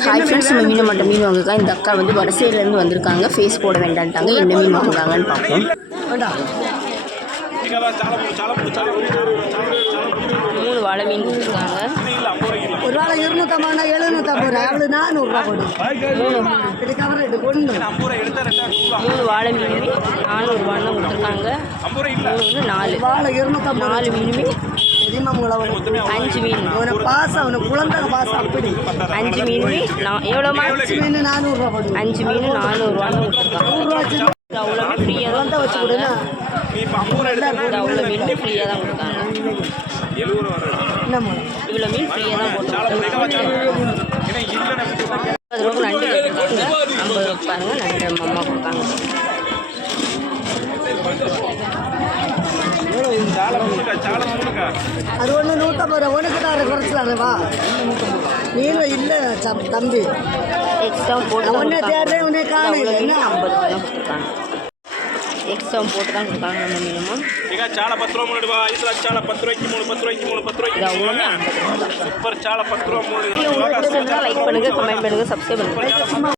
Hi friends, இந்த மீனை மட்டும் மீன் வாங்குங்க. இந்த அக்கா வந்து வடசேரிலேருந்து வந்திருக்காங்க. ஃபேஸ் போட வேண்டான்ட்டாங்க. என்ன மீன் வாங்குறாங்கன்னு பார்ப்போம். 3 வாழை மீன் கொடுத்துருக்காங்க. ஒரு வாழை 250 750 அவ்வளோ 400 கொடு. 3 வாழை மீனுமே 400 தான் கொடுத்துருக்காங்க. 4 வாழை 250 4 மீனுமே 5 மீன் பாசம் அவனுக்கு குழந்தை பாசம் அப்படி 5 மீனுமே எவ்வளோ மீன் 400 கொடு. 5 மீன் 400 தான் கொடுத்துருக்காங்க. அவ்வளோ ஃப்ரீயாக தான் வச்சுக்கிடுங்க. அவ்வளோ மீன் ஃப்ரீயாக தான் கொடுத்தாங்க. இவ்வளோ மீன் ஃப்ரீயாக தான் போட்டு நண்டு கேட்டுருக்காங்க. 50 பாருங்க நண்டு அம்மா கொடுத்தாங்க. அது ஒன்று 150 உனக்கு தான் குறைச்சலாம்வா மீன் இல்லை தம்பி எக்ஸ்ட்ரா போட்டு ஒன்றே தேடுறே உன்னே காணும் 50 தான் கொடுத்துருக்காங்க. எக்ஸ்ட்ரா போட்டு தான் கொடுத்தாங்க. அந்த மீனமும் చాలా 10 రూపాయలు మూడు ఐదుల చాలా 10 రూపాయకి 3 10 రూపాయకి 3 10 రూపాయకి அவ்வளோமே 50 சூப்பர் చాలా 10 ரூபாய் மூணு உங்களுக்கு லைக் பண்ணுங்கள், கமெண்ட் பண்ணுங்கள், சப்ஸ்கிரைப் பண்ணுங்கள்.